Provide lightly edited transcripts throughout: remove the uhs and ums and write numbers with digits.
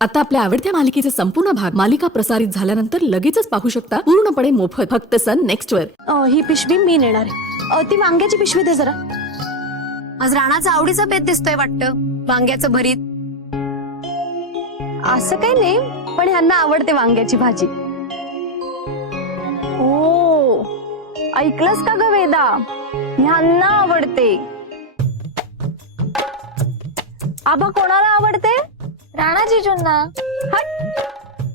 आता आपल्या आवडत्या मालिकेचे संपूर्ण भाग मालिका प्रसारित झाल्यानंतर लगेचच पाहू शकता पूर्णपणे मोफत फक्त सन नेक्स्ट वर। ही पिशवी मी नेणार आहे। ती वांग्याची पिशवी दे जरा। आज राणाचा आवडीचा बेत दिसतोय वाटतं, वांग्याचं भरीत। असं काही नाही, पण ह्यांना आवडते वांग्याची भाजी। ओ, ऐकलंस का ग वेदा, ह्यांना आवडते। आबा कोणाला आवडते? राणा जीजूंना। हट,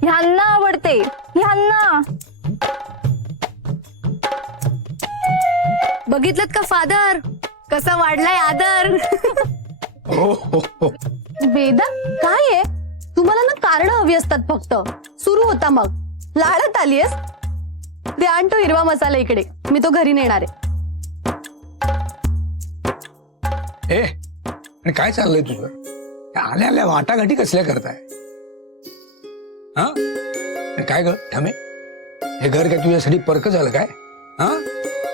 ह्यांना आवडते, ह्यांना। बघितलं का फादर, कसा वाढलाय आदर। वेदा काय आहे, तुम्हाला ना कारण हवी असतात फक्त। सुरू होता मग लाडत आलीयस। दे आण तो हिरवा मसाला इकडे, मी तो घरी नेणार आहे। आणि काय चाललंय तुझं? आल्या आल्या वाटाघाटी कसल्या करताय? हा, काय ग ठमे, हे घर काय तुझ्यासाठी परक झालं काय? हा,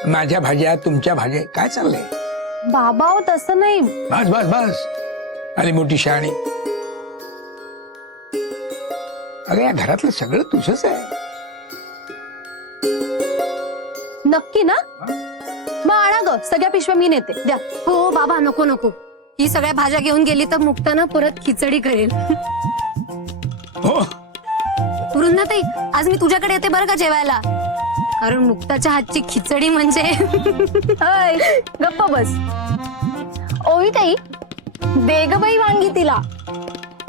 माझ्या भाज्या तुमच्या भाज्या, काय चाललंय? बाबा हो तसं नाही। बस बस बस, आली मोठी शहाणी। अरे या घरातलं सगळं तुझंच आहे। नक्की ना? मग आणा ग, सगळ्या पिशव्या मी नेते, द्या। हो बाबा, नको नको, ही सगळ्या भाज्या घेऊन गेली तर मुक्ताना परत खिचडी करेल। हो, वृंदाताई, आज मी तुझ्याकडे येते बरं का जेवायला, कारण मुक्ताच्या हातची खिचडी म्हणजे हाय, गप्प बस। ओवी ताई, दे ग बाई वांगी तिला।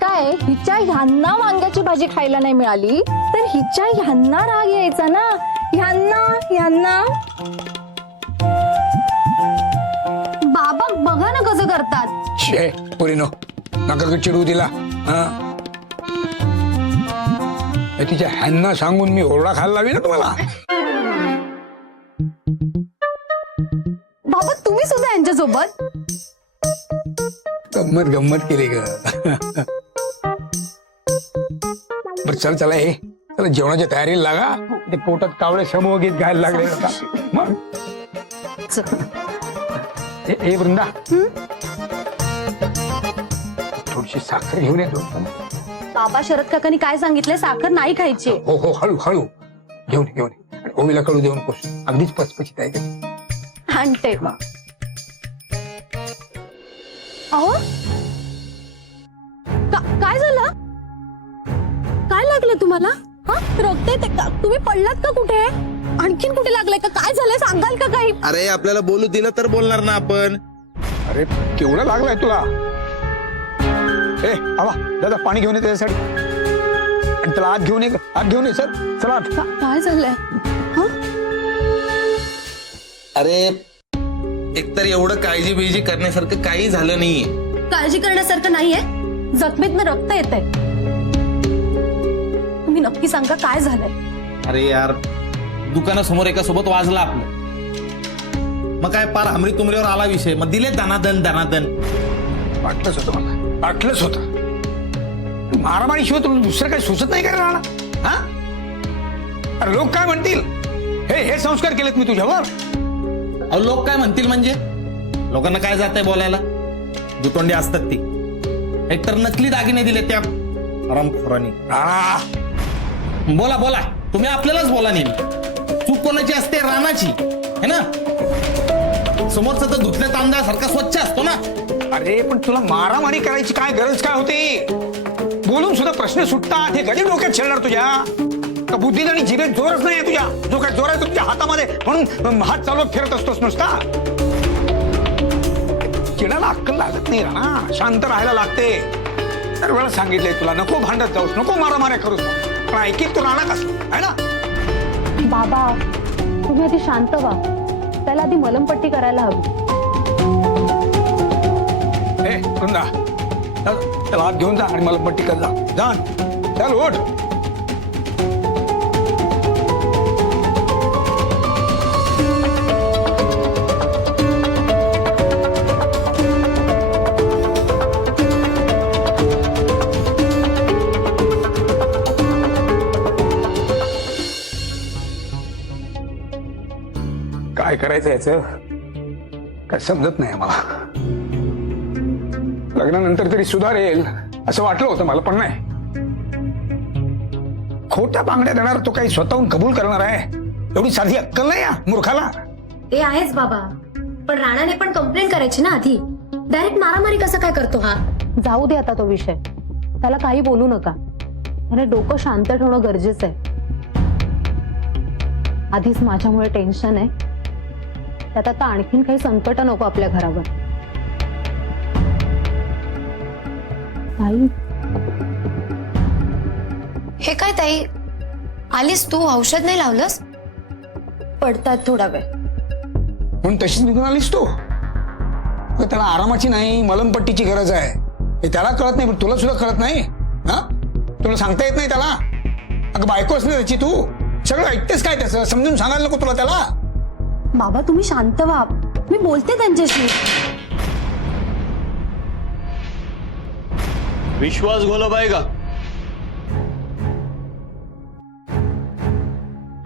काय हिच्या ह्यांना वांग्याची भाजी खायला नाही मिळाली तर हिच्या ह्यांना राग यायचा ना, ह्यांना ह्यांना। बाबा बघा ना कसं करतात। शे पोरीनो, नका चिडू तिला। हा, तिच्या ह्यांना सांगून मी ओरडा खायला लावी ना तुम्हाला। बाबा तुम्ही सुद्धा यांच्या सोबत? गंमत गंमत केली ग। बर चल, चला हे चला जेवणाच्या तयारीला लागा। ते पोटात कावळे समूह गीत गायला लागले आता। मग ए वृंदा, थोडीशी साखर घेऊन येतो। बाबा शरद काकांनी काय सांगितलंय, साखर नाही खायची। हो हो, हळू हळू घेऊन घेऊन ये। ओवीला कळू देऊन कोस, अगदीच पचपचित आहे का? आणते मग। अहो काय झालं? काय लागलं तुम्हाला? हा, रक्त येते का? तुम्ही पडलात का कुठे? आणखीन कुठे लागलंय का? काय झालंय सांगाल का काही? अरे आपल्याला बोलू दिलं तर बोलणार ना आपण। अरे केवढा लागलाय तुला? ए आवा दादा, पाणी घेऊन ये त्याच्यासाठी, आणि त्याला आत घेऊन ये, आत घेऊन ये सर, चला आत। काय झालंय? अरे एकतर एवढं काळजी बिळजी करण्यासारखं काही झालं नाहीये। काळजी करण्यासारखं नाहीये, जखमीतनं रक्त येतंय। तुम्ही नक्की सांगा काय झालंय? अरे यार, दुकानासमोर एका सोबत वाजला आपलं, मग काय पार हमरी तुमरीवर आला विषय, मग दिले दानादन दानादन। वाटलंच होतं मला, वाटलंच होतं। मारामारी शिवाय तुला दुसरं काही सुचत नाही का राहणार? हा, अरे लोक काय म्हणतील? हे हे संस्कार केलेत मी तुझ्यावर। अहो लोक काय म्हणतील म्हणजे? लोकांना काय जात आहे बोलायला? दुतोंडी असतात ती। एकतर नकली दागिने दिले त्या हरामखोरांनी। बोला बोला, तुम्ही आपल्यालाच बोला नेहमी। चूक कोणाची असते? रानाची है ना? समोरचा तर धुतल्या तांदळासारखा स्वच्छ असतो ना। अरे पण तुला मारामारी करायची काय गरज काय होती? बोलून सुद्धा प्रश्न सुटतात, हे कधी डोक्यात शिरणार तुझ्या? का बुद्धीत आणि जिभेत जोरच नाही तुझ्या? जो काय जोर आहे तुझ्या हातामध्ये, म्हणून हात चालवत फिरत असतोस नुसता। चिडायला अक्कल लागत नाही ना, शांत राहायला लागते। तर वेळा सांगितलंय तुला, नको भांडत जाऊस, नको मारामाऱ्या करूस, पण ऐकीत तू राहणार कसं आहे ना? बाबा तुम्ही आधी शांत व्हा, त्याला आधी मलमपट्टी करायला हवी। ए वृंदा, त्याला हात घेऊन जा आणि मला पट्टी कर जा। जा, चल उठ। काय करायचं याचं काय समजत नाही मला। लग्नानंतर तरी सुधारेल असं वाटलं होतं मला, पण नाही। खोट्या बांगड्या देणार तो काही स्वतःहून कबूल करणार आहे? एवढी साधी अक्कल नाही या मूर्खाला. ते आहेच बाबा, पण राणाने पण कंप्लेंट करायची ना आधी. डायरेक्ट मारामारी कसं काय करतो हा? जाऊ दे आता तो विषय, त्याला काही बोलू नका. त्याने डोकं शांत ठेवणं गरजेचं आहे. आधीच माझ्यामुळे टेन्शन आहे, त्यात आता आणखीन काही संकट नको आपल्या घरावर. आई, हे काय ताई, आलीस तू? औषध नाही लावलंस? पडतात थोडा वेळ. म्हणून तशीच निघून आलीस तू? अगं, त्याला आरामाची नाही मलमपट्टीची गरज आहे. हे त्याला कळत नाही, पण तुला सुद्धा कळत नाही. हा, तुला सांगता येत नाही त्याला? अगं बायको असली त्याची, तू सगळं ऐकतेस काय त्याचं? समजून सांगायला नको तुला त्याला? बाबा तुम्ही शांत व्हा, मी बोलते त्यांच्याशी. विश्वास घोलबाई का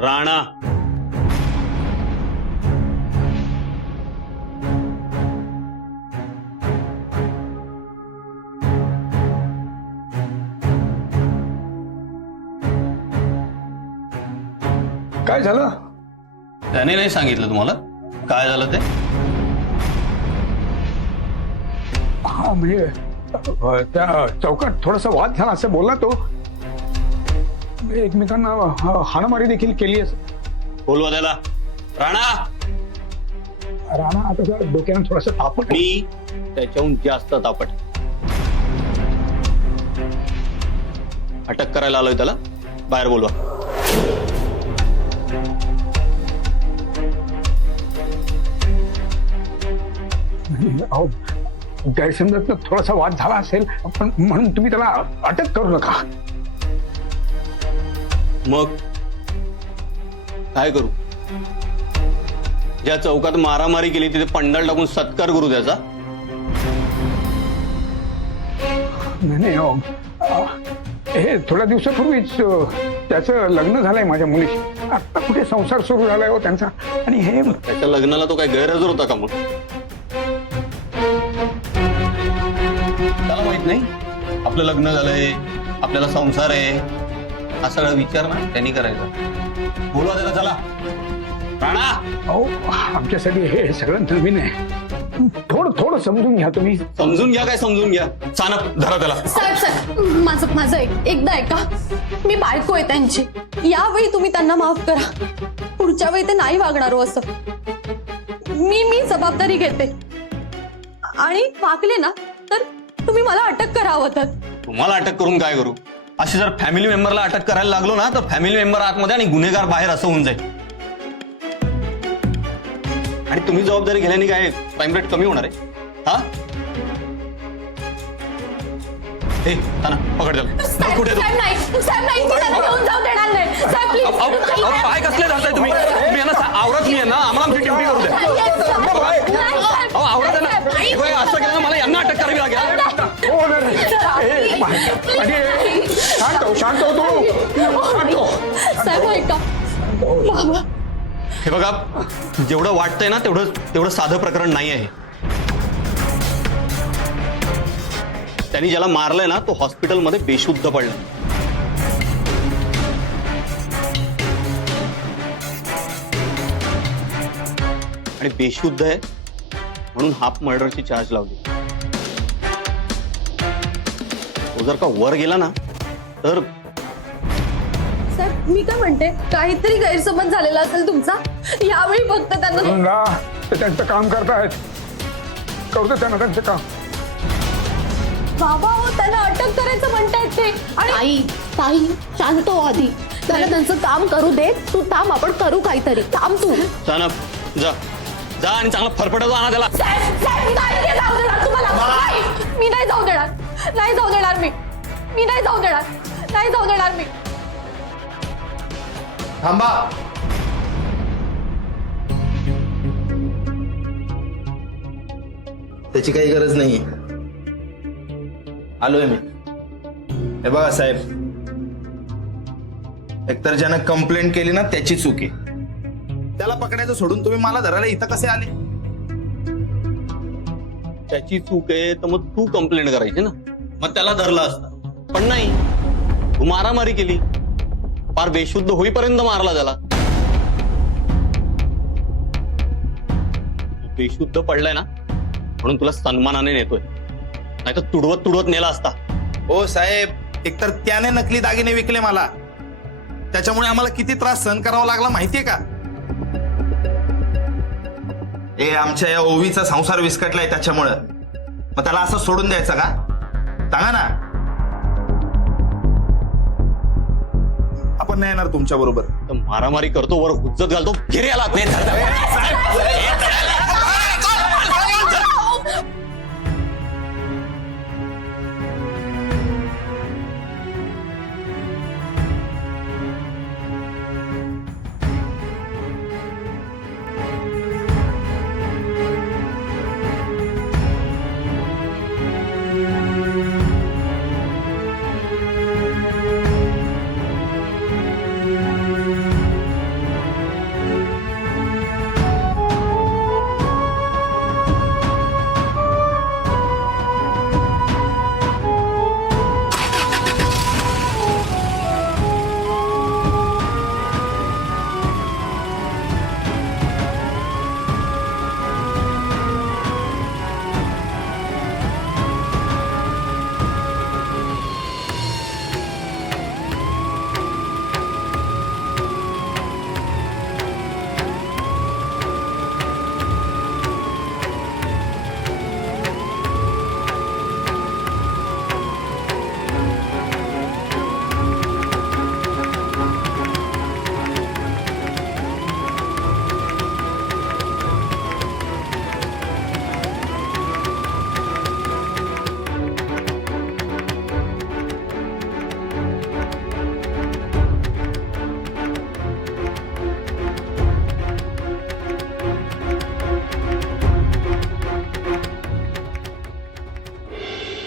राणा? काय झालं? त्याने नाही सांगितलं तुम्हाला काय झालं ते? हा म्हणजे त्या चौकात थोडासा वाद झाला असं बोलला तो. एकमेकांना हाणामारी देखील केली असं. बोलवा त्याला. राणा, राणा आता जरा डोक्यानं थोडासा तापट. मी त्याच्याहून जास्त तापट. अटक करायला आलोय त्याला, बाहेर बोलवा. अहो, गैरसमजात थोडासा वाद झाला असेल, पण म्हणून तुम्ही त्याला अटक करू नका. मग काय करू? ज्या चौकात मारामारी केली तिथे पंडाल टाकून सत्कार करू त्याचा? नाही अहो, हे थोड्या दिवसापूर्वीच त्याचं लग्न झालंय माझ्या मुलीशी. आता कुठे संसार सुरू झालाय हो त्यांचा. आणि हे त्याच्या लग्नाला तो काय गैरहजर होता का? मग त्याला माहित नाही आपलं लग्न झालंय, आपल्याला संसार आहे, हा सगळा विचार ना त्यांनी करायचा. बोलवा त्याला. चला राणा. अहो, आमच्यासाठी हे सगळं नवीन आहे. थोडं समजून घ्या तुम्ही. समजून घ्या काय समजून घ्या? चाणक धरा त्याला. साहेब साहेब, माझं एकदा ऐका. मी बायको आहे त्यांची. यावेळी तुम्ही त्यांना माफ करा. पुढच्या वेळी ते नाही वागणार हो असं. मी जबाबदारी घेते. आणि वागले ना तर तुम्ही मला अटक करावं. तर तुम्हाला अटक करून काय करू? अशी जर फॅमिली मेंबरला अटक करायला लागलो ना तर फॅमिली मेंबर आतमध्ये आणि गुन्हेगार बाहेर असं होऊन जाईल. आणि तुम्ही जबाबदारी घेण्याने काय क्राईम रेट कमी होणार आहे? हा, ए ताना पकड त्याला. कुठे साहेब नाही, मी त्यांना घेऊन जाऊ देणार नाही. साहेब, please. पाय कसले धरताय तुम्ही? तुम्ही यांना आवरत नाही ना, आम्हाला आमची ड्युटी करू द्या. अहो, आवरत आहे ना. हे असं केलं ना मला यांना अटक करावी लागेल. हो ना रे. आणि शांत हो तू. साहेब ऐका. बाबा, हे बघा, जेवढं वाटतंय ना तेवढं साधं प्रकरण नाही आहे. त्यांनी ज्याला मारलंय ना तो हॉस्पिटलमध्ये बेशुद्ध पडला. आणि बेशुद्ध आहे म्हणून हाफ मर्डरची चार्ज लावली. तो जर का वर गेला ना तर साहेब मी काय म्हणते, काहीतरी गैरसमज झालेला असेल तुमचा. यावेळी फक्त त्यांना ते त्यांचं काम करतायत. करू दे त्यांना त्यांचं काम. बाबा हो, त्यांना अटक करायचं म्हणतायत ते. आणि ताई शांत हो आधी. त्याला त्यांचं काम करू दे. तू थांब, आपण करू काहीतरी. थांब तू. सानप जा आणि चांगला फरफटतो आणा त्याला. साहेब नाही जाऊ देणार तुम्हाला. मी नाही जाऊ देणार. नाही जाऊ देणार मी. नाही जाऊ देणार. नाही जाऊ देणार मी. थांबा. त्याची काही गरज नाहीये. आलोय मी. हे बघा साहेब, एकतर ज्यानं कंप्लेंट केली ना त्याची चूक आहे. त्याला पकडायचं सोडून तुम्ही मला धरायला इथं कसे आले? त्याची चूक आहे तर मग तू कंप्लेंट करायची ना, मग त्याला धरला असता. पण नाही, तू मारामारी केली. फार बेशुद्ध होईपर्यंत मारला त्याला. बेशुद्ध पडलाय ना म्हणून तुला सन्मानाने नेतोय, नाही तर तुडवत तुडवत नेला असता. हो साहेब, एकतर त्याने नकली दागिने विकले मला, त्याच्यामुळे आम्हाला किती त्रास सहन करावा लागला माहितीये का? आमच्या या ओवीचा संसार विस्कटलाय त्याच्यामुळं. मग त्याला असं सोडून द्यायचं का? सांगा ना. आपण नाही येणार तुमच्या बरोबर. तर मारामारी करतो, वर हुज्जत घालतो, घे रे याला. धर, धर, धर.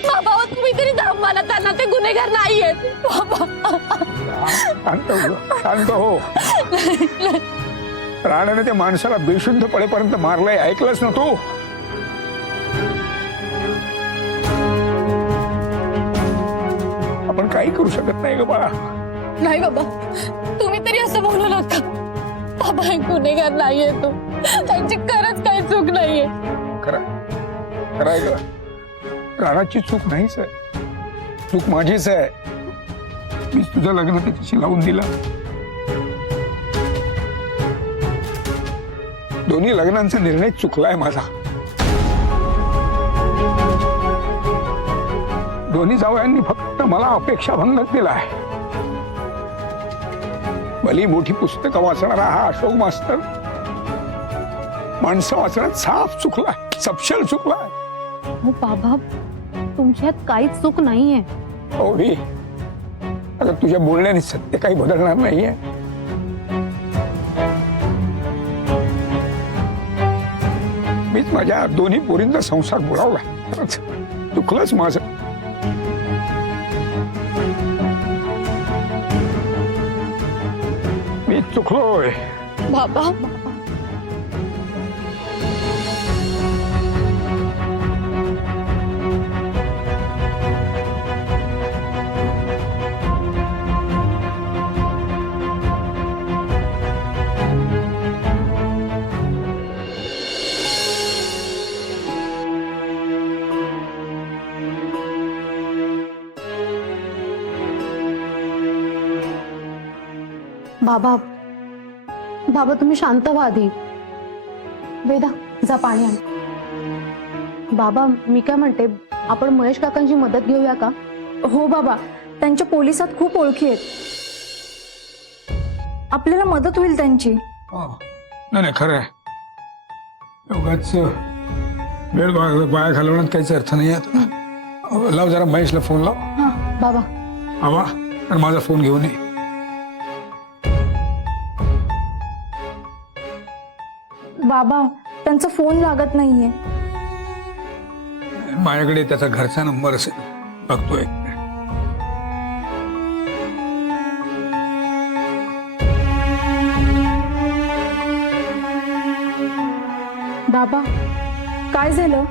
बाबा तुम्ही तरी दाम मला, त्यांना ते गुन्हेगार नाहीयेत. बाबा शांत हो. राणाने त्या माणसाला बेशुद्ध पडेपर्यंत मारलंय, ऐकलंच ना तू? आपण काही करू शकत नाही ग बाळा. नाही बाबा, तुम्ही तरी असं बोलू नका. बाबा हे गुन्हेगार नाहीये, तो त्यांची खरंच काही चूक नाहीये. खराय ग, राणाची चूक नाहीच आहे, चूक माझीच आहे. मी तुझं लग्न त्याच्याशी लावून दिलं. दोन्ही लग्नांचा निर्णय चुकलाय माझा. दोन्ही जावयांनी फक्त मला अपेक्षा भंगच दिलाय. भली मोठी पुस्तकं वाचणारा हा अशोक मास्तर माणसं वाचण्यात साफ चुकलाय, सपशेल चुकलाय. हो बाबा, तुमच्यात काहीच चूक नाहीये. ओवी, अगं तुझ्या बोलण्याने सत्य काही बदलणार नाहीये. मीच माझ्या दोन्ही पोरींचा संसार बुडावला. खरंच चुकलंच माझं. मी चुकलोय. बाबा बाबा बाबा तुम्ही शांत व्हा आधी. वेदा जा पाणी आण. बाबा मी काय म्हणते, आपण महेश काकांची मदत घेऊया का? हो बाबा, त्यांच्या पोलिसात खूप ओळखी आहेत, आपल्याला मदत होईल त्यांची. नाही खरं आहे. उगाच वेळ वाया घालवण्यात काहीच अर्थ नाही आहे. लाव जरा महेशला फोन लाव. हा बाबा. आवा आणि माझा फोन घेऊन ये. बाबा त्यांचा फोन लागत नाहीये. माझ्याकडे त्याचा घरचा नंबर असेल, बघतोय. बाबा काय झालं?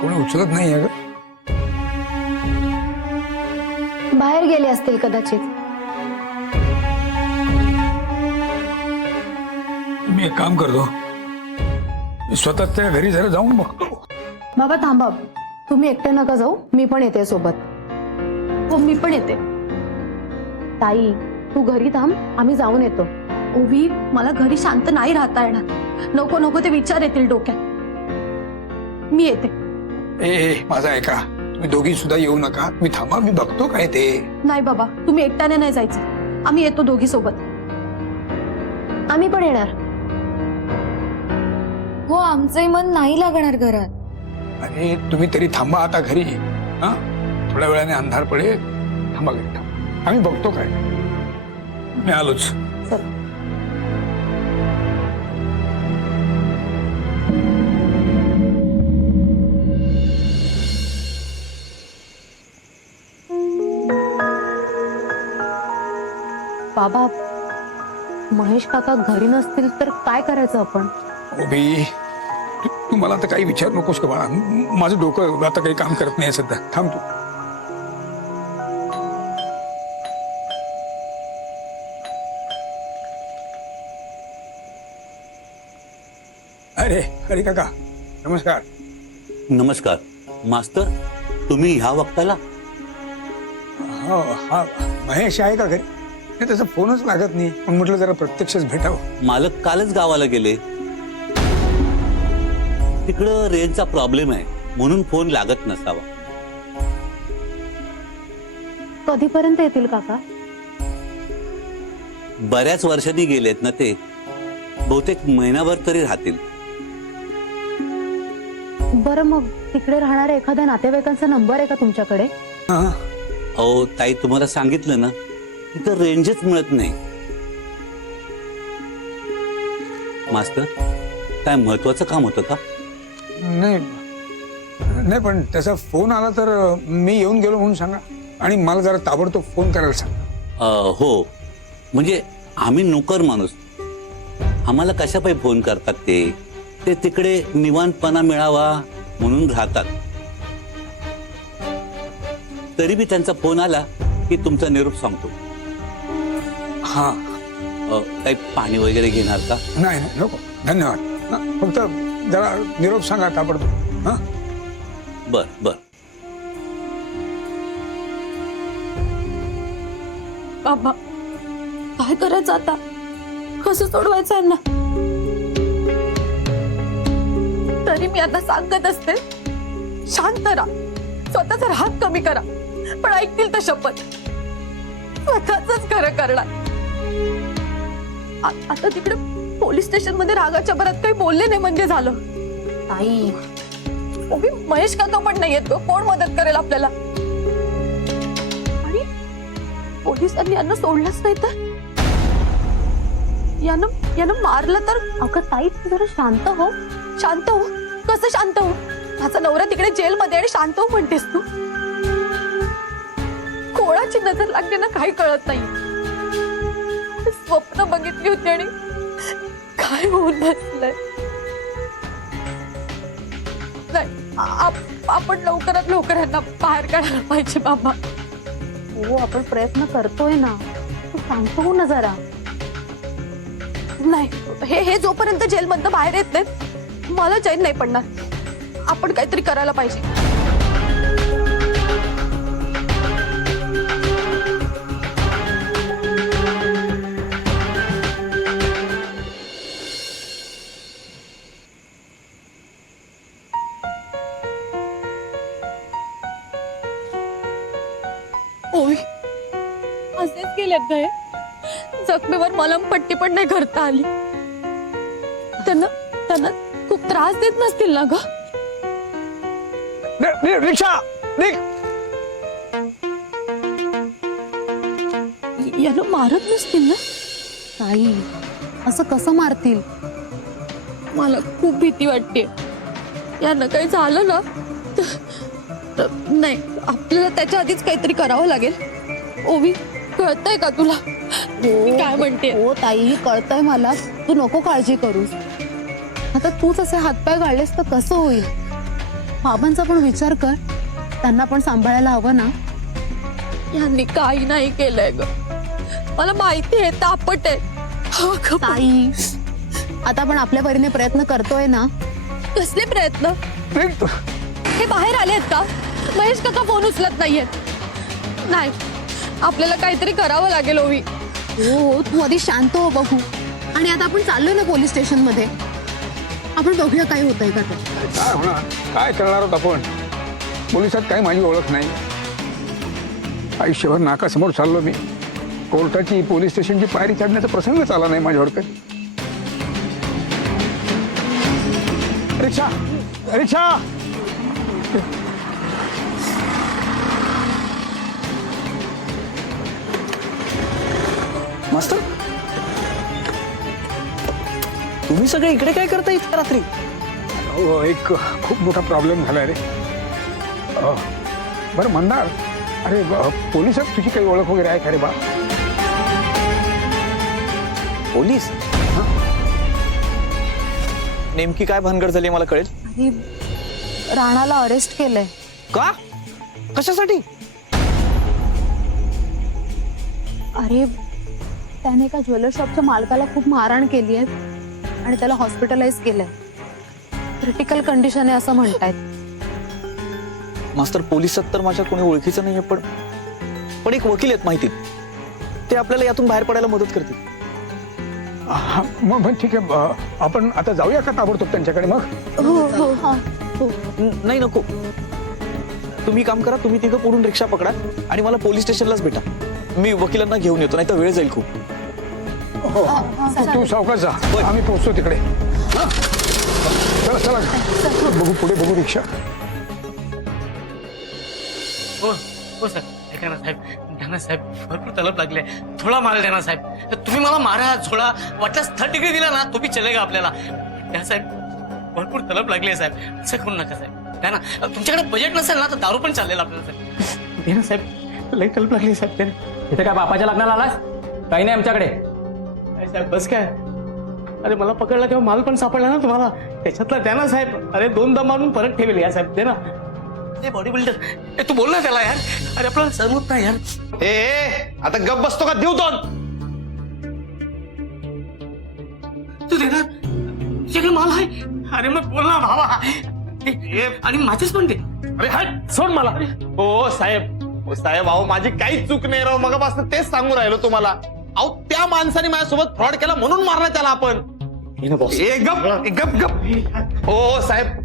कोणी उचलत नाही आहे. बाहेर गेले असतील कदाचित. मी एक काम करतो, मी स्वतः त्या घरी जरा जाऊन बघतो. बाबा थांबा, तुम्ही एकटे नका जाऊ, मी पण येते सोबत. हो मी पण येते. ताई तू घरी थांब, आम्ही जाऊन येतो. ओवी मला घरी शांत नाही राहता येणार. नको नको ते विचार येतील डोक्यात. मी येते. ए माझा ऐका, तुम्ही दोघी सुद्धा येऊ नका, मी थांबा, मी बघतो काय ते. नाही बाबा, तुम्ही एकट्याने नाही जायचं. आम्ही येतो दोघी सोबत. आम्ही पण येणार. हो आमचंही मन नाही लागणार घरात. अरे तुम्ही तरी थांबा आता घरी. हा थोड्या वेळाने अंधार पडेल, थांबा घरी थांबा, आम्ही बघतो काय. मी आलोच. चल. बाबा महेश काका घरी नसतील तर काय करायचं आपण? ओबी तू मला आता काही विचार नकोस का बाळा. माझं डोकं आता काही काम करत नाही सध्या. थांब तू. अरे अरे काका नमस्कार. नमस्कार मास्तर, तुम्ही ह्या वक्ताला? हा हा महेश आहे का घरी? नाही, त्याचा फोनच लागत नाही, पण म्हटलं जरा प्रत्यक्षच भेटावं. मालक कालच गावाला गेले. तिकडं रेंजचा प्रॉब्लेम आहे म्हणून फोन लागत नसावा. कधीपर्यंत येतील काका? बऱ्याच वर्षांनी गेलेत ना ते, बहुतेक महिनाभर तरी राहतील. बरं मग तिकडे राहणाऱ्या एखाद्या नातेवाईकांचा नंबर आहे का तुमच्याकडे? हा अहो ताई, तुम्हाला सांगितलं ना, तिथं रेंजच मिळत नाही. मास्तर, काय महत्वाचं काम होतं का? नाही नाही, पण त्याचा फोन आला तर मी येऊन गेलो म्हणून सांगा, आणि मला जरा ताबडतोब फोन करायला सांगा. हो, म्हणजे आम्ही नोकर माणूस, आम्हाला कशापायी फोन करतात ते तिकडे निवांतपणा मिळावा म्हणून राहतात. तरी बी त्यांचा फोन आला की तुमचा निरोप सांगतो. हा काही पाणी वगैरे घेणार का? नाही नाही नको, धन्यवाद. हा, फक्त जरा निरोप सांगा ताबडतोब. हा बर बर. बाबा काय करायचं आता? कसं सोडवायचं यांना? तरी मी आता सांगत असते, शांत राहा, स्वतःचा राग कमी करा. पण ऐकतील तर शपथ स्वतःच खरं करणार. आता तिकडे पोलीस स्टेशन मध्ये रागाच्या भरात काही बोलले नाही म्हणजे झालं. ताई ओबी, महेश काका पण नाही येत ग, कोण मदत करेल आपल्याला? आणि पोलिसांनी यांना सोडलंच नाही तर यानं मारलं तर? अगं ताई तू जरा शांत हो. शांत हो? कसं शांत हो? माझा नवरा तिकडे जेलमध्ये आणि शांत हो म्हणतेस तू? कोणाची नजर लागते ना काही कळत नाही. स्वप्न बघितली होती आणि काय होऊन बसलंय. नाही, आपण लवकरात लवकर यांना बाहेर काढायला पाहिजे बाबा. हो आपण प्रयत्न करतोय ना, तू शांत हो ना जरा. नाही, हे जोपर्यंत जेलमधनं बाहेर येत नाहीत मला चैन नाही पडणार. आपण काहीतरी करायला पाहिजे. ओय, असेच गेलेत गए. जखमेवर मलमपट्टी पण नाही करता आली. त्यांना खूप त्रास देत नसतील ना ग? रिक्षा निघ. यानं मारत नसतील ना? ताई असं कसं मारतील? मला खूप भीती वाटते. यानं काही झालं ना तर नाही, आपल्याला त्याच्या आधीच काहीतरी करावं लागेल. ओवी, कळतंय का तुला मी काय म्हणते? हो ताई कळतंय मला, तू नको काळजी करूस. आता तूच असे हातपाय गाळलेस तर कसं होईल? बाबांचा पण विचार कर, त्यांना पण सांभाळायला हवं ना. यांनी काही नाही केलंय ग. मला माहिती आहे तापट आहे. ताई आता आपण आपल्या परीने प्रयत्न करतोय ना. कसले प्रयत्न? नाही, हे बाहेर आले आहेत का? महेश काका फोन उचलत नाहीयेत. नाही, आपल्याला काहीतरी करावं लागेल ओवी. हो तू आधी शांत हो बघू. आणि आता आपण चाललोय ना पोलीस स्टेशन मध्ये. आपण बघूया काय होतंय का ते. काय होणार, काय करणार आहोत आपण. पोलिसात काही माझी ओळख नाही. आयुष्यभर नाकासमोर चाललो मी. कोर्टाची पोलीस स्टेशनची पायरी चढण्याचा प्रसंगच आला नाही माझ्यावर कधी. रिक्षा रिक्षा. मास्तर तुम्ही सगळे इकडे काय करता इतक्या रात्री? हो, एक खूप मोठा प्रॉब्लेम झालाय रे. बरं मंदार, अरे पोलिसात तुझी काही ओळख वगैरे आहे का रे बा? पोलीस? नेमकी काय भानगड झाली मला कळेल आणि राणाला अरेस्ट केलंय. का? कशासाठी? अरे त्याने एका ज्वेलर शॉपच्या मालकाला खूप मारहाण केली आहे आणि त्याला हॉस्पिटलाइज केलंय. क्रिटिकल कंडिशन आहे असं म्हणतायत. मास्तर पोलिसात तर माझ्या कोणी ओळखीचं नाहीये, पण एक वकील आहेत माहितीत. ते आपल्याला यातून बाहेर पडायला मदत करतील. मग ठीक आहे, आपण आता जाऊया का ताबडतोब त्यांच्याकडे मग? हो हो हा हो. नाही नको. तुम्ही काम करा, तुम्ही तिथं पुढून रिक्षा पकडा आणि मला पोलीस स्टेशनलाच भेटा. मी वकिलांना घेऊन येतो, नाही तर वेळ जाईल खूप. हो, तू सावकाश जा, आम्ही पोहोचतो तिकडे. हा? चला चला, बघू पुढे बघू रिक्षा. हो साहेब, ऐका ना साहेब, द्या साहेब, भरपूर तलब लागले. थोडा माल द्या ना साहेब. तुम्ही मला मारा झोडा, वाटल्यास 3rd डिग्री दिला ना तो बी चलेगा आपल्याला. द्या साहेब, भरपूर तलब लागली साहेब. असं करू नका साहेब, द्या ना. तुमच्याकडे बजेट नसेल ना तर दारू पण चालेल आपल्याला साहेब. द्या ना साहेब, लई तलब लागली साहेब. द्या ना. इथे काय बापाच्या लग्नाला आलास? काही नाही आमच्याकडे. काय साहेब बस काय? अरे मला पकडला तेव्हा माल पण सापडला ना तुम्हाला, त्याच्यातला द्या ना साहेब. अरे 2 मारून परत ठेवेल या साहेब, दे ना. बॉडी बिल्डर, तू बोल ना त्याला यार. अरे आपल्याला सहन होत नाही यार. ए आता गप बसतो का? देऊ दोन. तू देणार? तुझ्याकडे माल आहे? अरे मग बोल ना भावा. आणि माझेच पण दे. अरे हट, सोड मला. हो साहेब अहो माझी काहीच चूक नाही राव. मगापासून तेच सांगू राहिलो तुम्हाला. अहो त्या माणसाने माझ्यासोबत फ्रॉड केला म्हणून मारला त्याला आपण. ए गप गप. हो साहेब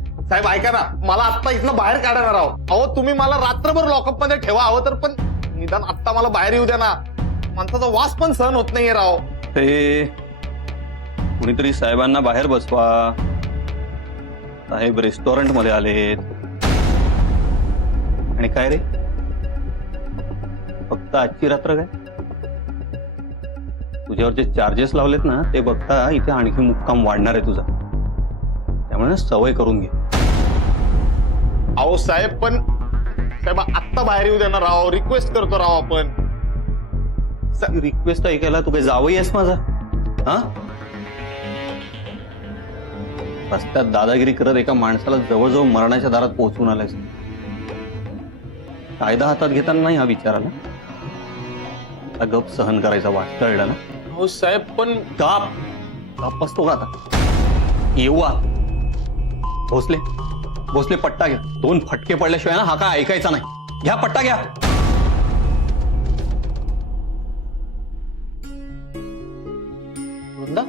ऐका ना, मला आत्ता इथनं बाहेर काढणार आहो. अहो तुम्ही मला रात्रभर लॉकअप मध्ये ठेवा हवं तर, पण निदान आत्ता मला बाहेर येऊ द्या ना. माणसाचा वास पण सहन होत नाहीये राव. ते कुणीतरी साहेबांना बाहेर बसवा. साहेब रेस्टॉरंट मध्ये आलेत. आणि काय रे, फक्त आजची रात्र काय? तुझ्यावर जे चार्जेस लावलेत ना ते बघता इथे आणखी मुक्काम वाढणार आहे तुझा. त्यामुळे सवय करून घे. अहो साहेब पण साहेब आत्ता बाहेर येऊ द्या ना राव. रिक्वेस्ट करतो राव आपण. रिक्वेस्ट ऐकायला तू काही जावई आहेस माझा? हा, रस्त्यात दादागिरी करत एका माणसाला जवळजवळ मरणाच्या दारात पोहोचून आलायस. कायदा हातात घेताना नाही हा विचार आला. आता गप सहन करायचा वाट, कळलं ना? हो साहेब पण गप असतो का आता? येऊ आ भोसले पट्टा घ्या. 2 फटके पडल्याशिवाय ना हा काय ऐकायचा नाही. घ्या पट्टा घ्या. वृंदा,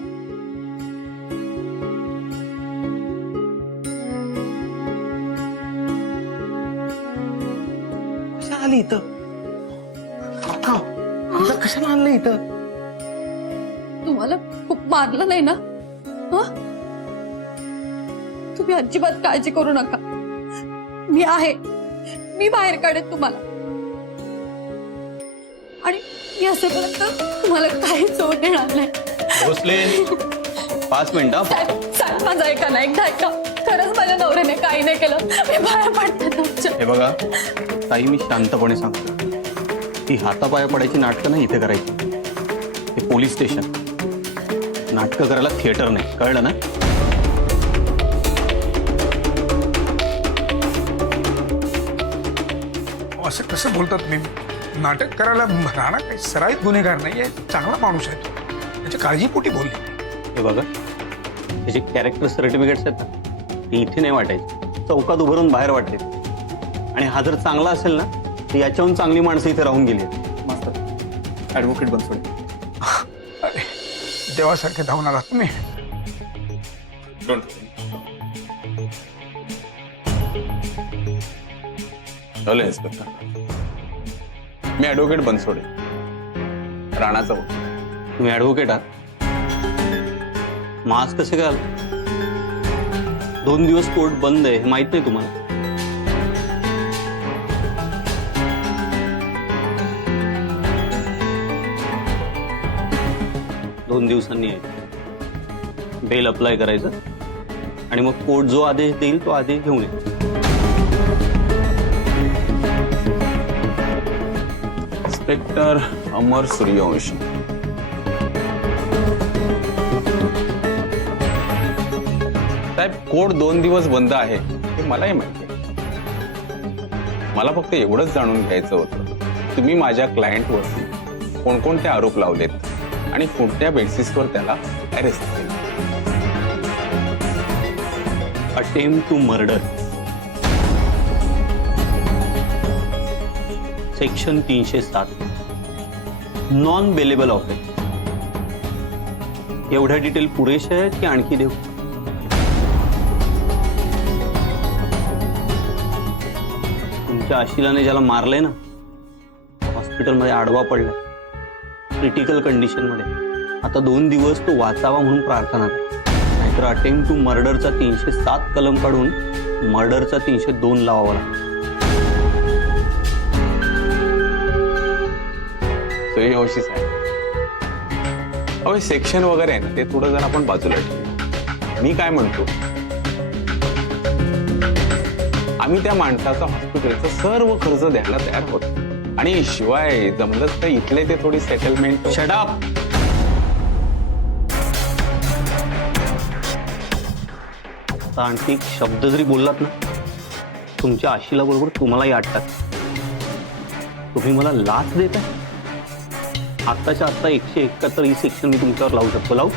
कशा आली इथं? कशाला आणलं इथं? तुम्हाला खूप मारलं नाही ना? हं? तुम्ही अजिबात काळजी करू नका. मी आहे, मी बाहेर काढेन तुम्हाला. आणि मी असेपर्यंत तुम्हाला काहीच होऊ देणार नाही. भोसले 5 मिनिटं. साहेब माझं ऐका ना, एकदा ऐका. खरंच माझ्या नवऱ्याने काही नाही केलं. मी बाहेर पडते तुमच्या. हे बघा ताई, मी शांतपणे सांगतो. ती हातापाया पडायची नाटकं नाही इथे करायची. हे पोलीस स्टेशन, नाटकं करायला थिएटर नाही, कळलं ना? असं कसं बोलतात तुम्ही? नाटक करायला राणा काही सराईत गुन्हेगार नाही आहे. चांगला माणूस आहे तो. त्याच्या काळजीपोटी बोलले. हे बघा हे जे कॅरेक्टर सर्टिफिकेट्स आहेत ना ते इथे नाही वाटायचे, चौकात उभारून बाहेर वाटायचे. आणि हा जर चांगला असेल ना तर याच्याहून चांगली माणसं इथे राहून गेली आहेत. मास्तर ऍडव्होकेट बनसोडे. अरे देवासारखे धावून आलात तुम्ही. हॅलो इन्स्पेक्टर, मी ऍडव्होकेट बनसोडे, राणाचा भाऊ. तुम्ही ऍडव्होकेट आहात? मास्क कसे घाल? 2 दिवस कोर्ट बंद आहे हे माहित नाही तुम्हाला? दोन दिवसांनी आहे बेल अप्लाय करायचं आणि मग कोर्ट जो आदेश देईल तो आदेश घेऊन ये. इन्स्पेक्टर अमर सूर्यवंशी. साहेब, कोर्ट 2 दिवस बंद आहे हे मलाही माहिती आहे. मला फक्त एवढंच जाणून घ्यायचं होतं तुम्ही माझ्या क्लायंटवरती कोणकोणते आरोप लावलेत आणि कोणत्या बेसिसवर त्याला अरेस्ट केलं. Attempt to murder, section 307, non bailable offence. एवढ्या डिटेल पुरेशा आहेत की आणखी देऊ? तुमच्या आशिलाने ज्याला मारलंय ना हॉस्पिटलमध्ये आडवा पडलाय, क्रिटिकल कंडिशन मध्ये. आता 2 दिवस तो वाचावा म्हणून प्रार्थना करा, नाहीतर अटेम्प्ट टू मर्डरचा 307 कलम काढून मर्डरचा 302 लावावा लागतो. सूर्यवंशी साहेब, अहो सेक्शन वगैरे आहे ना ते थोडं जर आपण बाजूला ठेवू. मी काय म्हणतो, आम्ही त्या माणसाचा हॉस्पिटलचा सर्व खर्च द्यायला तयार होतो आणि शिवाय जमलंच तर इथले ते थोडी सेटलमेंट. Shut up. आता आणखी एक शब्द जरी बोललात ना तुमच्या आशिला बरोबर तुम्हालाही आटतात. तुम्ही मला लाच देता. आत्ताच्या आत्ता 171 ही सेक्शन मी तुमच्यावर लावू शकतो. लावू?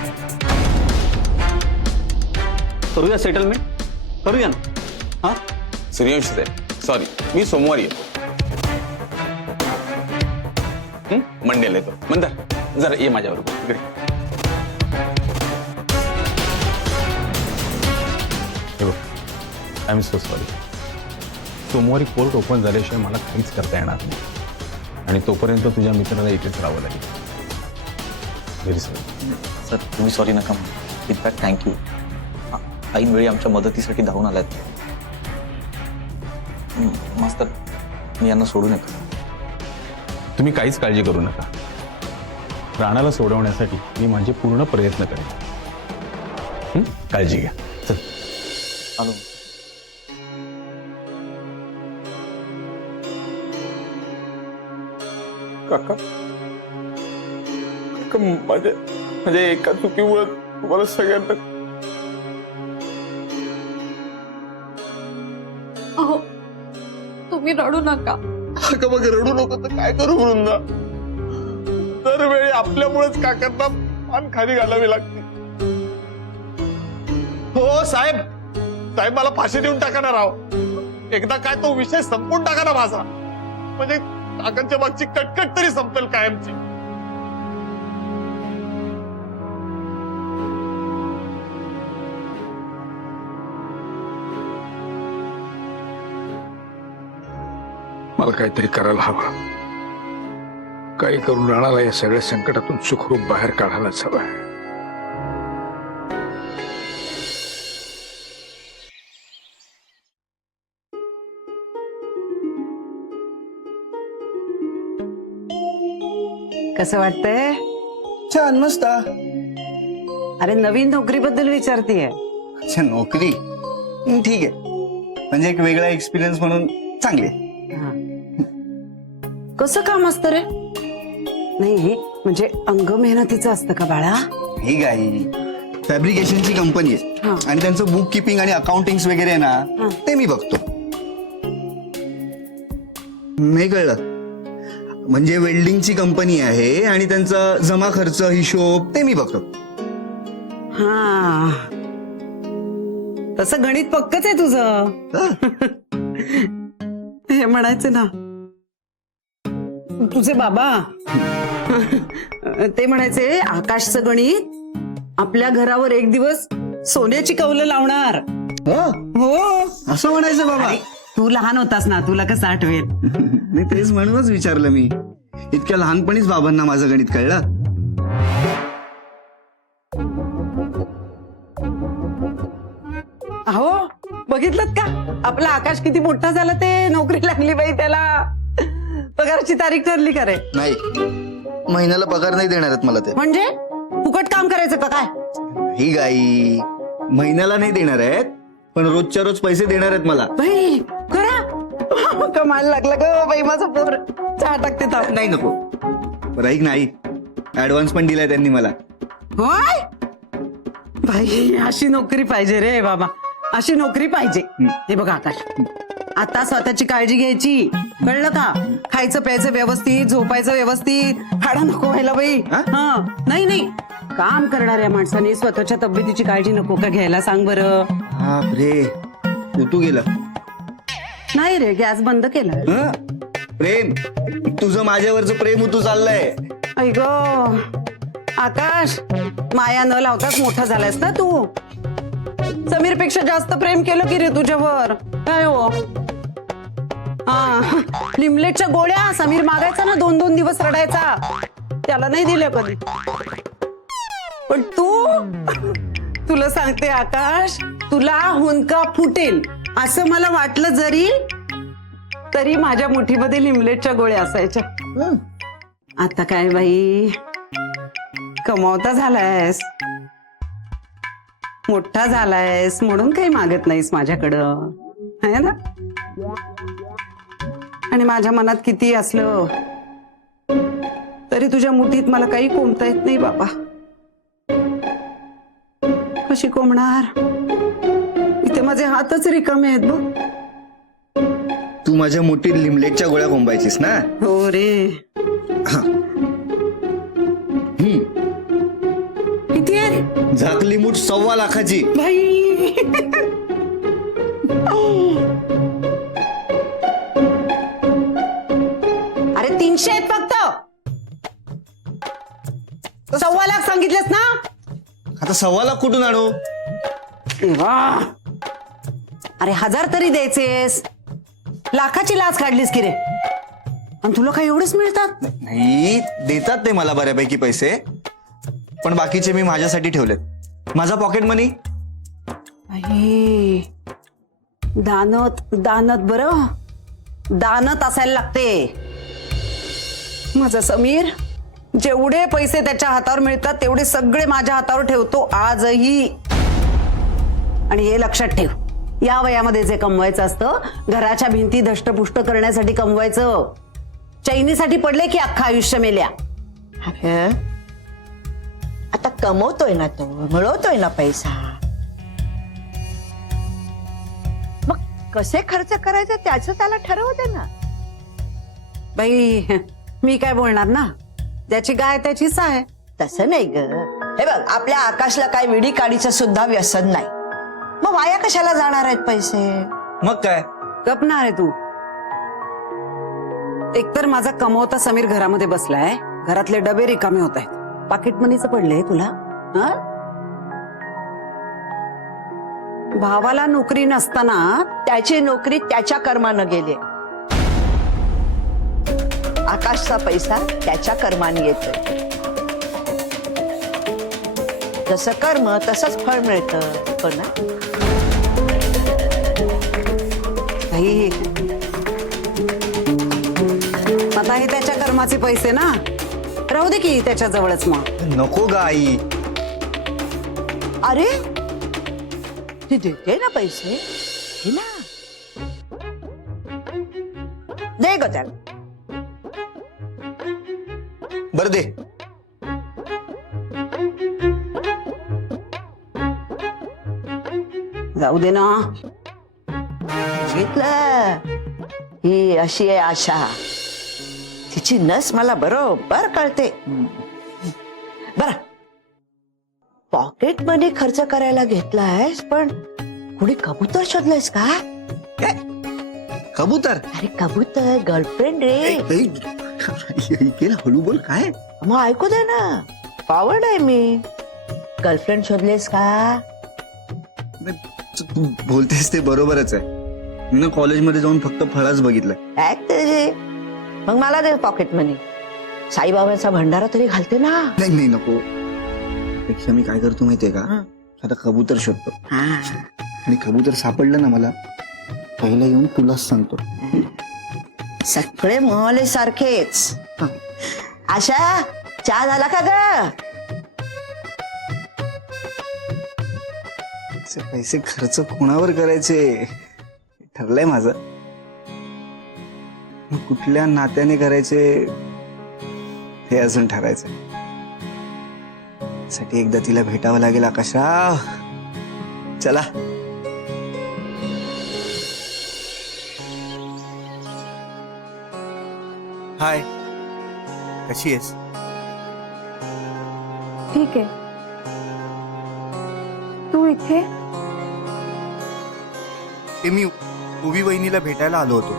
करूया सेटलमेंट, करूया ना. हा सूर्यवंशी साहेब, सॉरी, मी सोमवारी येतो. मंडेला येतो. मंदार जरा ये माझ्याबरोबर इकडे. हे बघ, आय एम सो सॉरी. सोमवारी कोर्ट ओपन झाल्याशिवाय मला काहीच करता येणार नाही आणि तोपर्यंत तुझ्या मित्राला इथेच राहावं लागेल. Very sorry. सर तुम्ही सॉरी नका. In fact thank you. ऐन वेळी आमच्या मदतीसाठी धावून आलात. मास्तर, मी यांना सोडून येतो. तुम्ही काहीच काळजी करू नका. राणाला सोडवण्यासाठी मी माझे पूर्ण प्रयत्न करेन. काळजी घ्या. चल. आलो. काका, माझ्या एका चुकीमुळे तुम्हाला सगळ्यांना. अहो तुम्ही रडू नका. काका मग रडू नको तर काय करू वृंदा? दरवेळी आपल्यामुळेच काकांना मान खाली घालावी लागते. हो साहेब, साहेब मला फाशी देऊन टाका ना राव. एकदा काय तो विषय संपून टाका ना माझा, म्हणजे काकांच्या मागची कटकट तरी संपेल कायमची. मला काहीतरी करायला हवं. काही करून राणाला या सगळ्या संकटातून सुखरूप बाहेर काढायलाच हवं. कसं वाटतंय? छान, मस्त. अरे नवीन नोकरीबद्दल विचारतीये. अच्छा, नोकरी ठीक आहे, म्हणजे एक वेगळा एक्सपिरियन्स म्हणून चांगली आहे. कसं काम असतं रे? नाही म्हणजे अंग मेहनतीचं असतं का बाळा? ही गाई फॅब्रिकेशनची कंपनी आहे आणि त्यांचं बुक किपिंग आणि अकाउंटिंग वगैरे आहे ना ते मी बघतो. नाही कळलं? म्हणजे वेल्डिंगची कंपनी आहे आणि त्यांचा जमा खर्च हिशोब ते मी बघतो. हा तसं गणित पक्कच आहे तुझं. हे म्हणायचं ना तुझे बाबा ते म्हणायचे आकाशचं गणित आपल्या घरावर एक दिवस सोन्याची कौलं लावणार. हो असं म्हणायचं बाबा. तू लहान होतास ना, तुला कसं आठवेल. मी तेच म्हणूनच विचारलं मी. इतक्या लहानपणीच बाबांना माझं गणित कळलं. अहो बघितलं का आपला आकाश किती मोठा झाला, ते नोकरी लागली बाई त्याला. पगाराची तारीख ठरली का रे? नाही, महिन्याला पगार नाही देणार आहेत मला ते. म्हणजे फुकट काम करायचं का काय? ही गाई महिन्याला नाही देणार आहेत, पण रोजच्या रोज पैसे देणार आहेत मला. बाई करा कमाल लागला ग बाई माझा पोर. चहा टाकते थांब. नाही नको, बरं ऐक नाही, ऍडव्हान्स पण दिलाय त्यांनी मला. होय बाई अशी नोकरी पाहिजे रे बाबा, अशी नोकरी पाहिजे. हे बघा आकाश, आता स्वतःची काळजी घ्यायची, कळलं का? खायचं प्यायचं व्यवस्थित, झोपायचं व्यवस्थित, हाडा नको व्हायला बाई. हा नाही नाही, काम करणाऱ्या माणसाने स्वतःच्या तब्येतीची काळजी नको का घ्यायला, सांग बरं. हा रे, तू गेला नाही रे, गॅस बंद केला. प्रेम, तुझं माझ्यावरचं प्रेम तू चाललंय. ऐक आकाश, माया न लावताच मोठा झालायस ना तू. समीर पेक्षा जास्त प्रेम केलं की रे तुझ्यावर. काय हो, हा लिमलेटच्या गोळ्या समीर मागायचा ना, 2-2 दिवस रडायचा, त्याला नाही दिल्या कधी. पण तुला सांगते आकाश, तुला हुंदका फुटेल असं मला वाटलं जरी तरी माझ्या मुठीमध्ये लिमलेटच्या गोळ्या असायच्या. आता काय बाई, कमावता झालायस, मोठा झालायस, म्हणून काही मागत नाहीस माझ्याकडं, है ना? आणि माझ्या मनात किती असलं तरी तुझ्या मुठीत मला काही कोंबता येत नाही बाबा. कशी कोंबणार? इथे माझे हातच रिकामे आहेत बघ. तू माझ्या मोठीत लिमलेटच्या गोळ्या कोंबायचीस ना? हो रे. किती आहे? झाकली मूठ 1.25 लाखाची. भाई अरे 300 आहेत फक्त. 1.25 लाख सांगितलेस ना? आता 1.25 लाख कुठून आणू? देवा, अरे 1000 तरी द्यायचेस. लाखाची लाच काढलीस की रे. आणि तुला काय एवढेच मिळतात? नाही, देतात ते मला बऱ्यापैकी पैसे, पण बाकीचे मी माझ्यासाठी ठेवलेत. माझा पॉकेट मनी. दानत बरं, दानत असायला लागते. माझा समीर जेवढे पैसे त्याच्या हातावर मिळतात तेवढे सगळे माझ्या हातावर ठेवतो आजही. आणि हे लक्षात ठेव, या वयामध्ये जे कमवायचं असतं, घराच्या भिंती धष्टपुष्ट करण्यासाठी कमवायचं. चैनीसाठी पडले की अख्खा आयुष्य मेल्या. आता कमवतोय ना तो, मिळवतोय ना पैसा, मग कसे खर्च करायचे त्याचं त्याला ठरवते ना. बाई मी काय बोलणार ना, त्याची गाय त्याची साय. तसं नाही ग. हे बघ, आपल्या आकाशला काय विडी काडीचं सुद्धा व्यसन नाही, मग वाया कशाला जाणार आहेत पैसे? मग काय गपणार आहे तू. एकतर माझा कमवता समीर घरामध्ये बसलाय, घरातले डबे रिकामे होत आहेत, पाकिट मनीचं पडले तुला. भावाला नोकरी नसताना त्याची नोकरी त्याच्या कर्मानं गेली. आकाशचा पैसा त्याच्या कर्माने येतो. जसं कर्म तसंच फळ मिळतं. हो ना? भाई आता हे त्याच्या कर्माचे पैसे ना, राहू दे की त्याच्या जवळच. मग नको ग आई. अरे ती देते ना पैसे, हे ना, दे ग त्याला. बरं दे. जाऊ दे ना. बघितलं, ही अशी आहे आशा, तिची नस मला बरोबर कळते. बर, पॉकेट मनी खर्च करायला घेतलायस, पण कुणी कबूतर शोधलंयस का? काय कबूतर अरे कबूतर गर्लफ्रेंड रे. केला हळू बोल काय मग ऐकू दे ना, पावड आहे मी. गर्लफ्रेंड शोधलेस का? तू बोलतेस ते बरोबरच आहे. मी ना कॉलेजमध्ये जाऊन फक्त फळाच बघितलंय. काय ते? मग मला दे पॉकेट मनी. साईबाबांचा भंडारा तरी घालते ना. नाही नाही नको. पेक्षा मी काय करतो माहितीये का, आता कबूतर शोधतो आणि कबूतर सापडलं ना मला पहिला येऊन तुलाच सांगतो. सगळे मोहले सारखेच. आशा, चहा झाला का ग? पैसे खर्च कोणावर करायचे ठरलंय माझं. मग कुठल्या नात्याने करायचे हे अजून ठरायचं. साठी एकदा तिला भेटावं लागेल आकाशराव. चला. हाय, कशी आहेस? ठीक आहे. तू इथे? मी उभी वहिनीला भेटायला आलो होतो.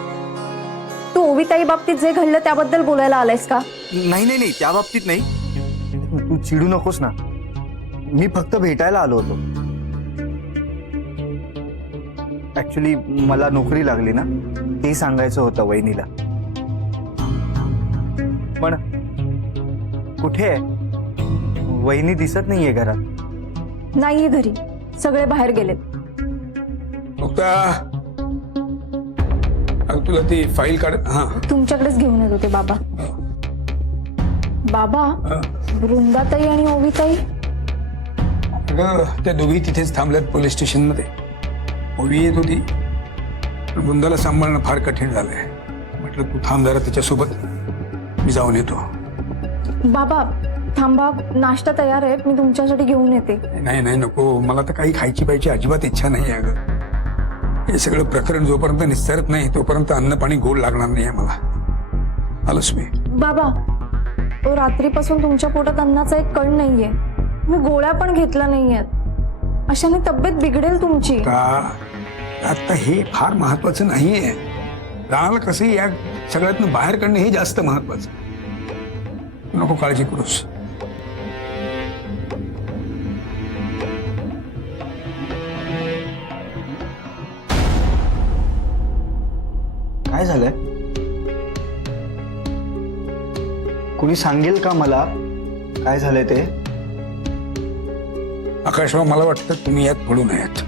तू ओविताई बाबतीत जे घडलं त्याबद्दल बोलायला आलायस का? नाही नाही नाही, त्या बाबतीत नाही. तू चिडू नकोस ना. मी फक्त भेटायला आलो होतो. ऍक्च्युली मला नोकरी लागली ना, ते सांगायचं होतं वहिनीला. पण कुठे आहे वहिनी? दिसत नाहीये घरात. नाहीये घरी, सगळे बाहेर गेलेत. तुला ती फाईल काढ. हा तुमच्याकडेच घेऊन येत होते बाबा. बाबा, वृंदाताई आणि ओविताई? अगं त्या दोघी तिथेच थांबल्यात पोलीस स्टेशन मध्ये. ओवी येत होती, पण वृंदाला सांभाळणं फार कठीण झालंय. म्हटलं तू थांब जरा तिच्यासोबत, मी जाऊन येतो. बाबा थांबा, नाश्ता तयार आहे, मी तुमच्यासाठी घेऊन येते. नाही नाही नको, मला तर काही खायची पाहिजे अजिबात इच्छा नाही. अगं हे सगळं प्रकरण जोपर्यंत निस्तारत नाही तोपर्यंत अन्न पाणी गोड लागणार नाही आहे मला. आलोच मी. बाबा, रात्रीपासून तुमच्या पोटात अन्नाचा एक कण नाहीये. मी गोळ्या पण घेतल्या नाहीयेत. अशाने तब्येत बिघडेल तुमची. आता हे फार महत्वाचं नाहीये. राहायला कसं या सगळ्यातनं बाहेर काढणं हे जास्त महत्वाचं. नको काळजी करूस. काय झालंय? कुणी सांगेल का मला काय झालंय ते? आकाशराव, मला वाटतं तुम्ही यात पडू नयेत.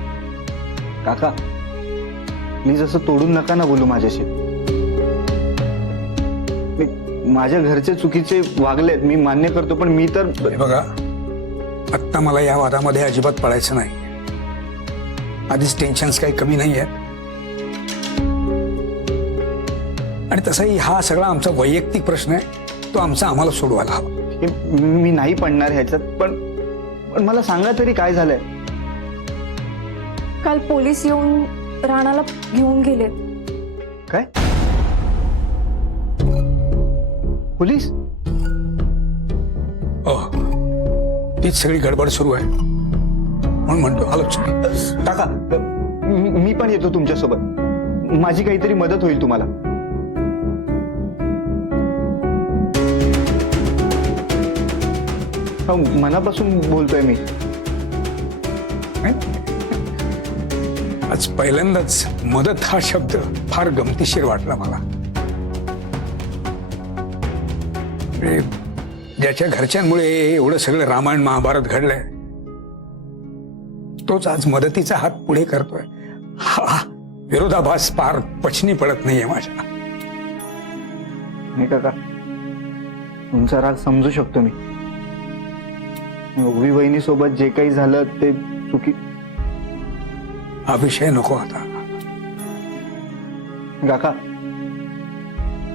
काका प्लीज असं तोडून नका ना बोलू माझ्याशी. माझ्या घरचे चुकीचे वागलेत, मी मान्य करतो, पण मी तर. हे बघा, आत्ता मला या वादामध्ये अजिबात पडायचं नाही. आधीच टेन्शन्स काही कमी नाही आहेत. आणि तसाही हा सगळा आमचा वैयक्तिक प्रश्न आहे, तो आमचा आम्हाला सोडवायला हवा. मी नाही पडणार ह्याच्यात, पण मला सांगा तरी काय झालंय? काल पोलीस येऊन राणाला घेऊन गेले. काय? पोलीस? तीच सगळी गडबड सुरू आहे म्हणून म्हणतो आलोच. काका, मी पण येतो तुमच्यासोबत. माझी काहीतरी मदत होईल तुम्हाला. मनापासून बोलतोय मी. आज पहिल्यांदाच मदत हा शब्द फार गमतीशीर वाटला मला. ज्याच्या घरच्यांमुळे एवढं सगळं रामायण महाभारत घडलंय, तोच आज मदतीचा हात पुढे करतोय. हा विरोधाभास फार पचनी पडत नाहीये माझ्या. नाही काका, तुमचा राग समजू शकतो मी. ओवी वहिनी सोबत जे काही झालं ते चुकी. हा विषय नको आता. काका,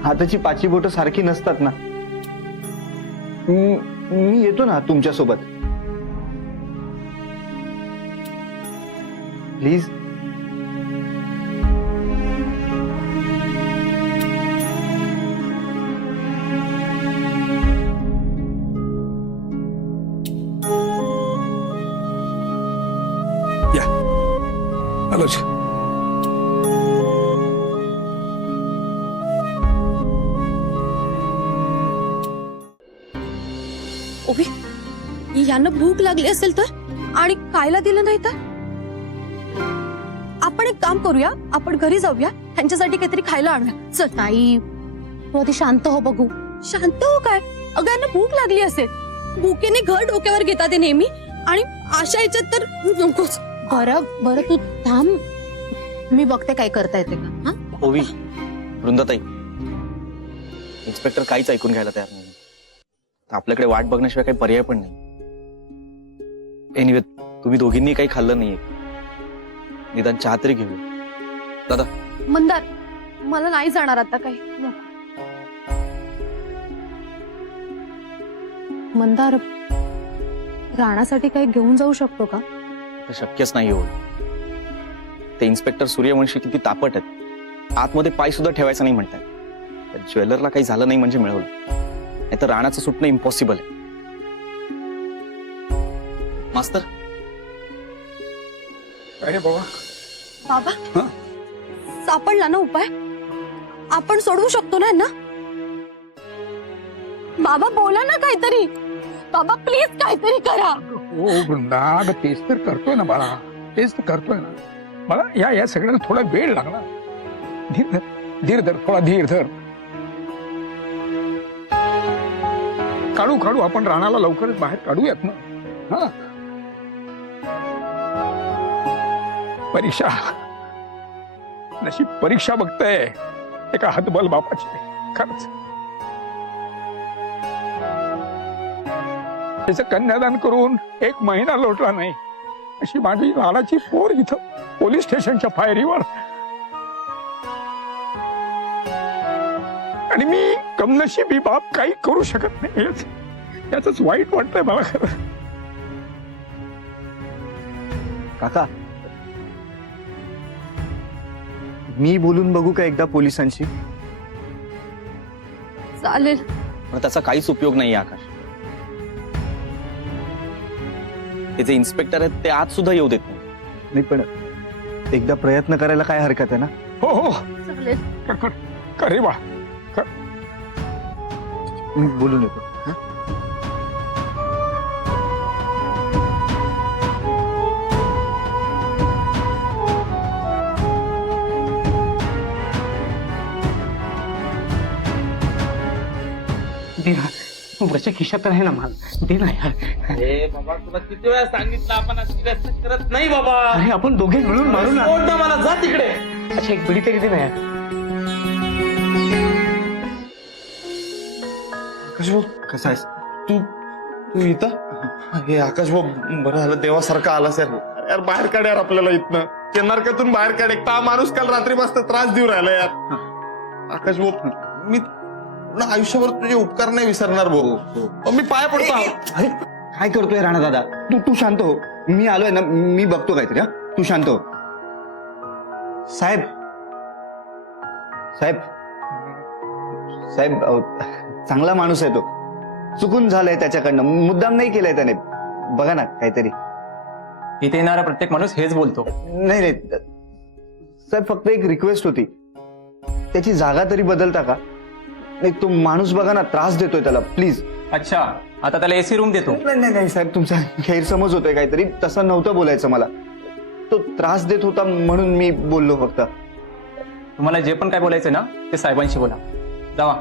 हाताची पाची बोट सारखी नसतात ना. मी येतो ना तुमच्यासोबत. प्लीज. आलोच. ओवी यांना भूक लागली असेल तर आणि खायला दिलं नाही तर आपण एक काम करूया, आपण घरी जाऊया, त्यांच्यासाठी काहीतरी खायला आणूया. चल. ताई तू आधी शांत हो बघू. शांत हो काय? अगं यांना भूक लागली असेल, भुकेने घर डोक्यावर घेतात ते नेहमी, आणि अशा याच्यात तर नकोच. बरं तू थांब, मी बघते काय करता येते का. हा ओवी, वृंदाताई, इन्स्पेक्टर काहीच ऐकून घ्यायला तयार नाही. आपल्याकडे वाट बघण्याशिवाय काही पर्याय पण नाही. एनिवे, तुम्ही दोघींनी काही खाल्लं नाहीये, निदान चहा तरी घेऊया. दादा, मंदार, मला नाही जाणार आता काही. नको. मंदार, राणासाठी काही घेऊन जाऊ शकतो का? तर शक्यच नाही हो. ते इन्स्पेक्टर सूर्यवंशी किती तापट आहेत, आतमध्ये पाय सुद्धा ठेवायचा नाही म्हणतात. त्या ज्वेलरला काही झालं नाही म्हणजे मिळवलं, नाही तर राणाचं सुटणं इम्पॉसिबल आहे. मास्तर, अरे बाबा, बाबा, हं? सापडला ना उपाय? आपण सोडवू शकतो ना यांना? बाबा बोला ना काहीतरी. बाबा प्लीज काहीतरी करा. हो वृंदा, अगं तेच तर करतोय ना बाळा, तेच तर करतोय ना. मला या सगळ्याला थोडा वेळ लागला. धीर धर, थोडा धीर धर. काढू आपण राणाला लवकरच बाहेर काढूयात ना. हा, परीक्षा, नशीब परीक्षा बघताय एका हतबल बापाची. खरंच त्याचं कन्यादान करून 1 महिना लोटला नाही अशी माझी लाडाची पोर इथं पोलीस स्टेशनच्या पायरीवर, आणि मी कमनशिबी बाप काही करू शकत नाही. याच वाईट वाटतंय मला खरं. काका, मी बोलून बघू का एकदा पोलिसांशी? चालेल. पण त्याचा काहीच उपयोग नाही आकाश. ते जे इन्स्पेक्टर आहेत ते आज सुद्धा येऊ देत नाही, पण एकदा प्रयत्न करायला काय हरकत आहे ना? हो, चालेल. कर रे बा. मी बोलून येतो. हा? दे ना, वरच्या खिशात तर आहे ना माल, दे ना यार. बाबा, तुला किती वेळा सांगितलं आपण अशी व्यवस्था करत नाही बाबा. अरे आपण दोघे मिळून मारू ना. सोड ना मला, जा तिकडे. अच्छा, एक बिडी तरी दे ना यार. आकाश भाऊ, कसा आहेस? तू इथं? हे आकाश भाऊ, बरं झालं देवासारखं आलास यार. यार बाहेर काढ यार आपल्याला इथनं. चेन्नरकातून बाहेर काढ. एकटा माणूस काल रात्री मस्त त्रास देऊ राहिला यार. आकाश भाऊ, मी पूर्ण आयुष्यभर तुझे उपकार नाही विसरणार भाऊ. मी पाय पडतो. अरे काय करतोय राणा दादा? तू शांत हो. मी आलोय ना, मी बघतो काहीतरी. हा, तू शांत हो. साहेब, चांगला माणूस आहे तो. चुकून झालंय त्याच्याकडनं, मुद्दाम नाही केलंय त्याने. बघा ना काहीतरी. इथे येणारा प्रत्येक माणूस हेच बोलतो. नाही साहेब, फक्त एक रिक्वेस्ट होती, त्याची जागा तरी बदलता का? नाही, तो माणूस बघा ना, त्रास देतोय त्याला. प्लीज. अच्छा, आता त्याला एसी रूम देतो. नाही साहेब, तुमचा गैरसमज होतोय काहीतरी. तसं नव्हतं बोलायचं मला. तो त्रास देत होता म्हणून मी बोललो फक्त. तुम्हाला जे पण काय बोलायचं ना ते साहेबांशी बोला. जावा.